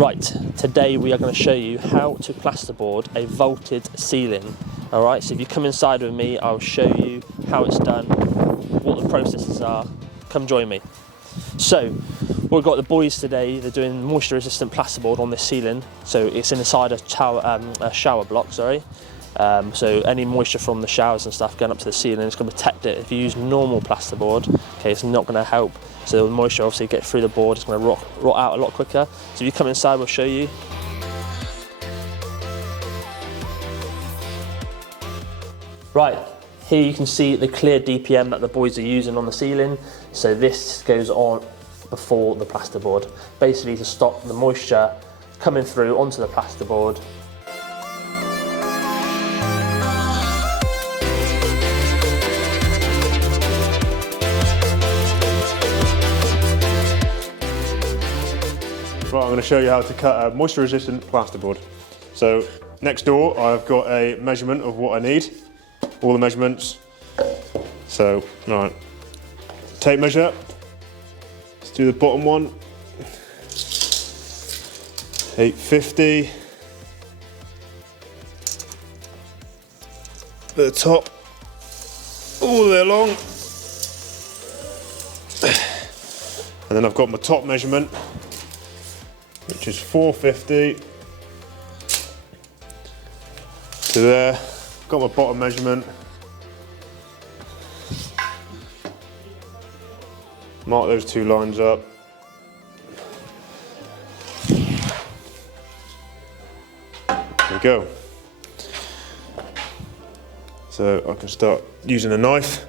Right, today we are going to show you how to plasterboard a vaulted ceiling. Alright, so if you come inside with me, I'll show you how it's done, what the processes are. Come join me. So, we've got the boys today, they're doing moisture resistant plasterboard on this ceiling. So it's inside a shower block, sorry. So any moisture from the showers and stuff going up to the ceiling is going to protect it. If you use normal plasterboard, okay, it's not going to help. So the moisture obviously get through the board, it's going to rot out a lot quicker. So if you come inside, we'll show you. Right, here you can see the clear DPM that the boys are using on the ceiling. So this goes on before the plasterboard, basically to stop the moisture coming through onto the plasterboard. Right, I'm going to show you how to cut a moisture resistant plasterboard. So next door I've got a measurement of what I need, all the measurements. So, right, tape measure, let's do the bottom one, 850, the top all the way along, and then I've got my top measurement, which is 450 to there. Got my bottom measurement. Mark those two lines up. There we go. So I can start using a knife.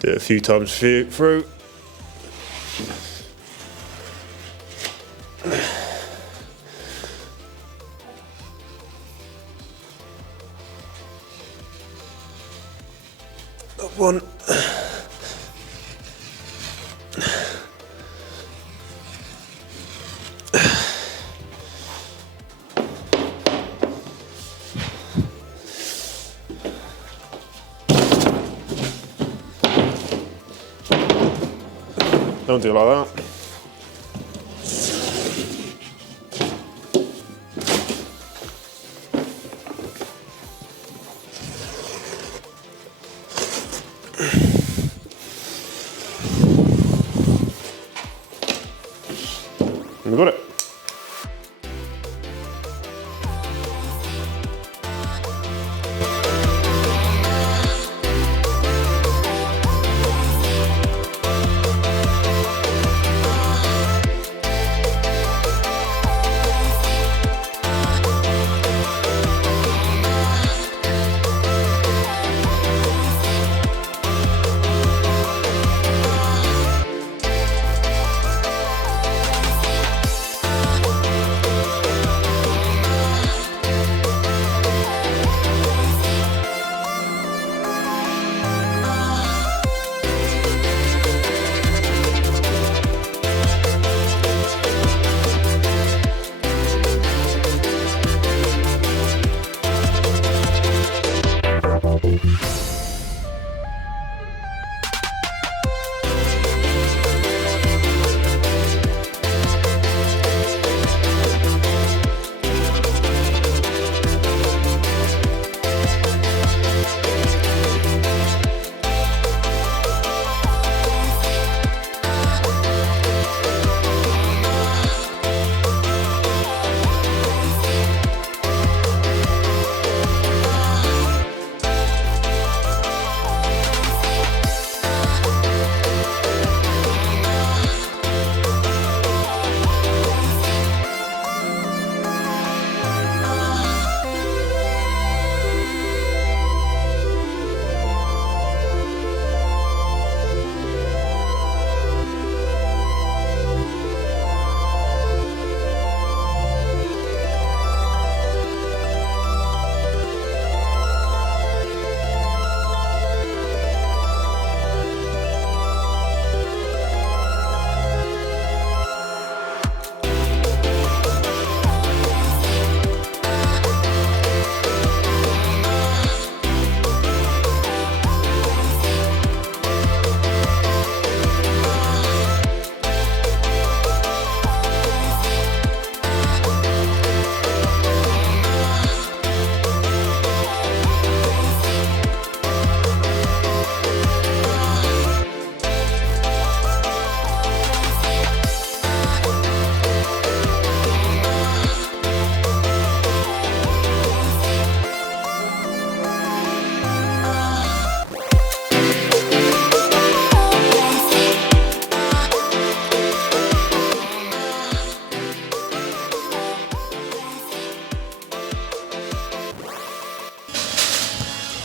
Do it a few times through. Up one. Don't do it like that. And we got it.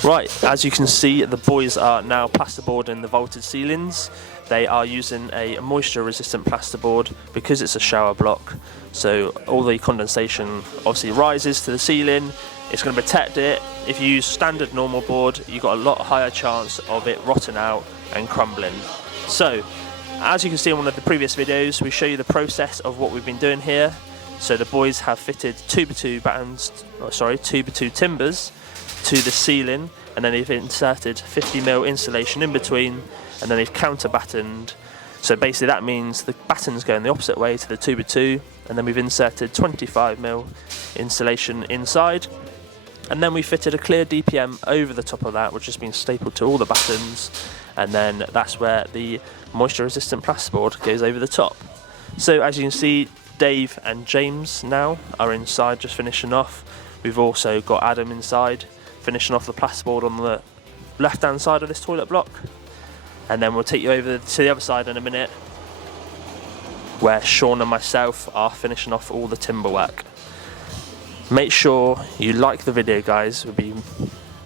Right, as you can see, the boys are now plasterboarding the vaulted ceilings. They are using a moisture resistant plasterboard because it's a shower block, so all the condensation obviously rises to the ceiling. It's going to protect it. If you use standard normal board, you've got a lot higher chance of it rotting out and crumbling. So as you can see in one of the previous videos, we show you the process of what we've been doing here. So the boys have fitted 2x2 timbers to the ceiling, and then they've inserted 50mm insulation in between, and then they've counter battened. So basically that means the battens going the opposite way to the 2x2, and then we've inserted 25mm insulation inside, and then we fitted a clear DPM over the top of that, which has been stapled to all the battens, and then that's where the moisture resistant plasterboard goes over the top. So as you can see, Dave and James now are inside just finishing off. We've also got Adam inside finishing off the plasterboard on the left hand side of this toilet block, and then we'll take you over to the other side in a minute where Sean and myself are finishing off all the timber work. Make sure you like the video, guys, we'll be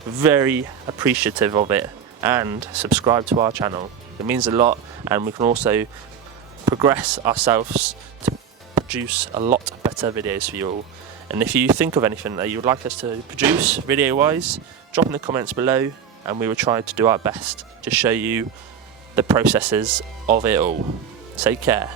very appreciative of it, and subscribe to our channel. It means a lot, and we can also progress ourselves to produce a lot better videos for you all. And if you think of anything that you would like us to produce video wise, drop in the comments below, and we will try to do our best to show you the processes of it all. Take care.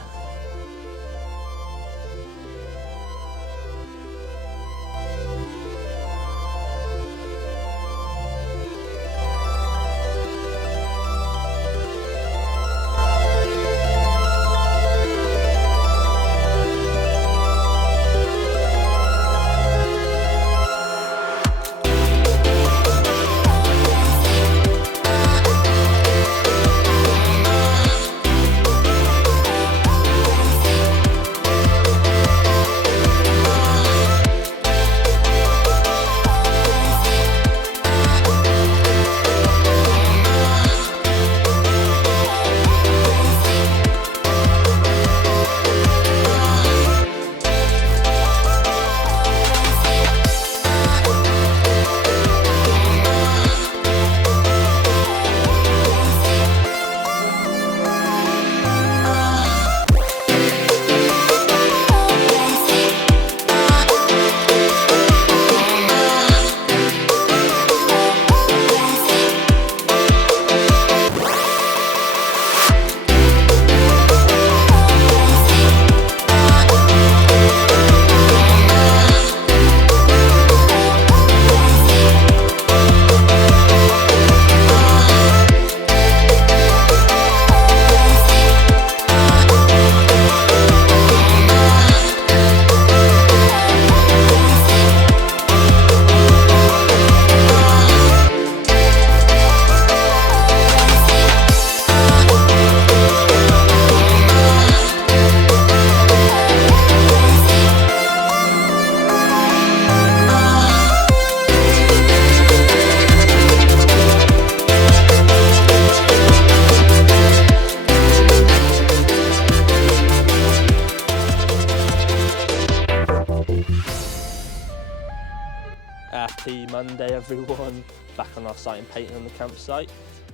Happy Monday everyone, back on our site and painting on the campsite.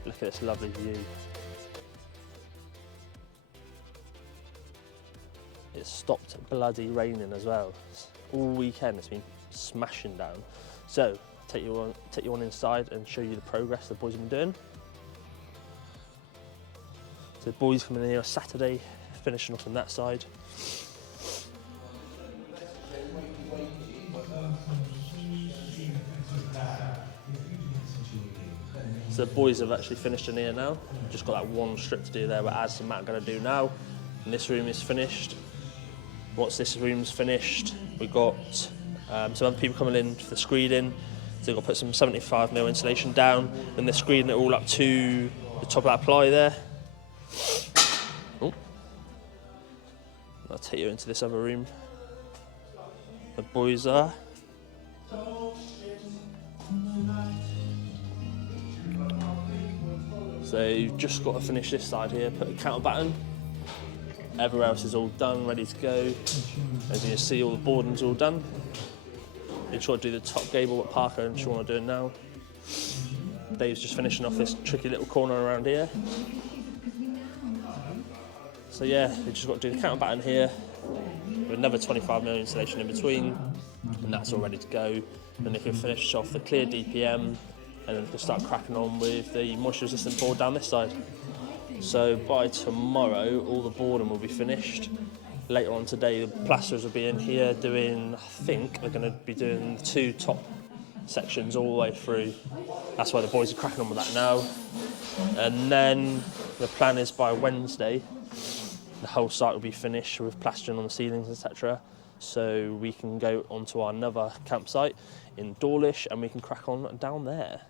Look at this lovely view. It's stopped bloody raining as well. All weekend it's been smashing down. So take you on inside and show you the progress the boys have been doing. So the boys coming in here on Saturday, finishing off on that side. So the boys have actually finished in here now. Just got that one strip to do there, but Az and Matt are going to do now. And this room is finished. Once this room's finished, we've got some other people coming in for the screening. So we've got to put some 75mm insulation down, and they're screening it all up to the top of that ply there. Oh. I'll take you into this other room. The boys are. So you've just got to finish this side here, put a counter batten. Everywhere else is all done, ready to go. As you can see, all the boarding's all done. You try to do the top gable what Parker and Sean are doing now. Dave's just finishing off this tricky little corner around here. So yeah, we've just got to do the counterbatten here with another 25mm insulation in between, and that's all ready to go. Then they can finish off the clear DPM, and then they can start cracking on with the moisture resistant board down this side. So by tomorrow, all the boarding will be finished. Later on today, the plasterers will be in here doing, I think they're going to be doing the 2 top sections all the way through. That's why the boys are cracking on with that now. And then the plan is by Wednesday, the whole site will be finished with plastering on the ceilings, etc. So we can go onto our another campsite in Dawlish and we can crack on down there.